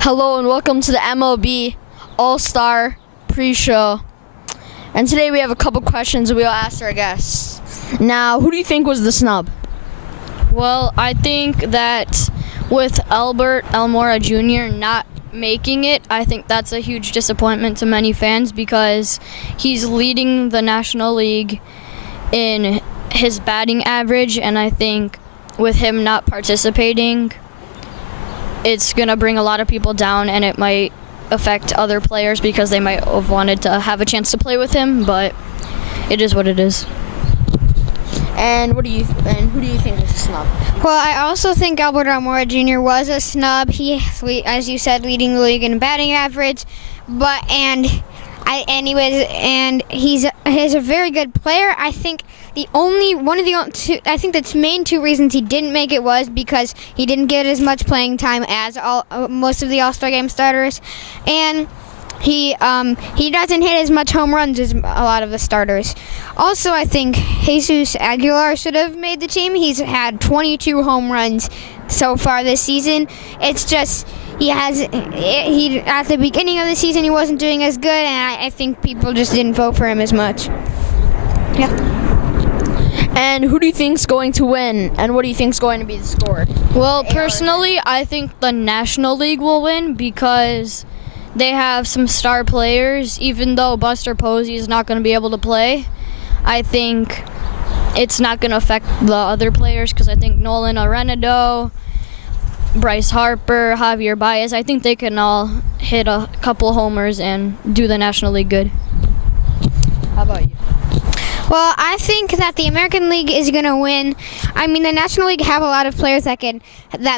Hello and welcome to the MLB All-Star Pre-Show. And today we have a couple questions we'll ask our guests. Now, who do you think was the snub? Well, I think that with Albert Almora Jr. not making it, I think that's a huge disappointment to many fans because he's leading the National League in his batting average, and I think with him not participating, it's going to bring a lot of people down, and it might affect other players because they might have wanted to have a chance to play with him, but it is what it is. And who do you think was a snub? Well, I also think Albert Almora Jr. was a snub. He, as you said, leading the league in batting average, and he's a very good player. I think the main two reasons he didn't make it was because he didn't get as much playing time as most of the All-Star Game starters, and he doesn't hit as much home runs as a lot of the starters. Also, I think Jesus Aguilar should have made the team. He's had 22 home runs so far this season. It's just he at the beginning of the season he wasn't doing as good, and I think people just didn't vote for him as much. Yeah. And who do you think's going to win? And what do you think's going to be the score? Well, personally, I think the National League will win because they have some star players. Even though Buster Posey is not going to be able to play, I think it's not going to affect the other players because I think Nolan Arenado, Bryce Harper, Javier Baez, I think they can all hit a couple homers and do the National League good. How about you? Well, I think that the American League is going to win. I mean, the National League have a lot of players that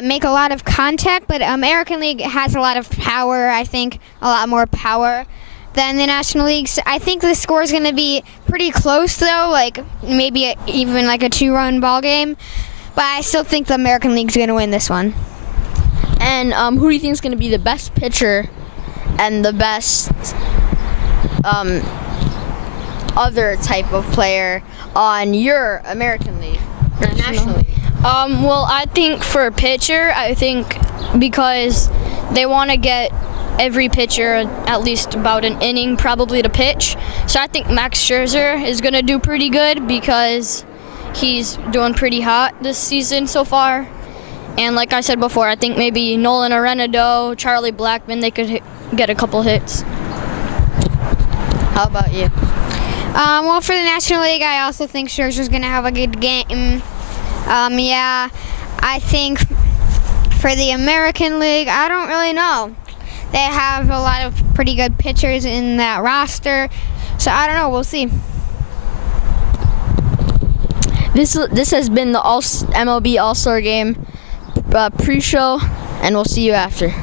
make a lot of contact, but American League has a lot of power, I think, a lot more power than the National League. So I think the score is going to be pretty close, though, like maybe even like a 2-run ball game. But I still think the American League is going to win this one. And who do you think is going to be the best pitcher and the best other type of player on your American League or National League? Well, I think for pitcher, I think because they want to get every pitcher at least about an inning probably to pitch. So I think Max Scherzer is going to do pretty good because he's doing pretty hot this season so far. And like I said before, I think maybe Nolan Arenado, Charlie Blackmon, they could get a couple hits. How about you? Well, for the National League, I also think Scherzer's going to have a good game. I think for the American League, I don't really know. They have a lot of pretty good pitchers in that roster, so I don't know. We'll see. This has been the MLB All-Star Game pre-show, and we'll see you after.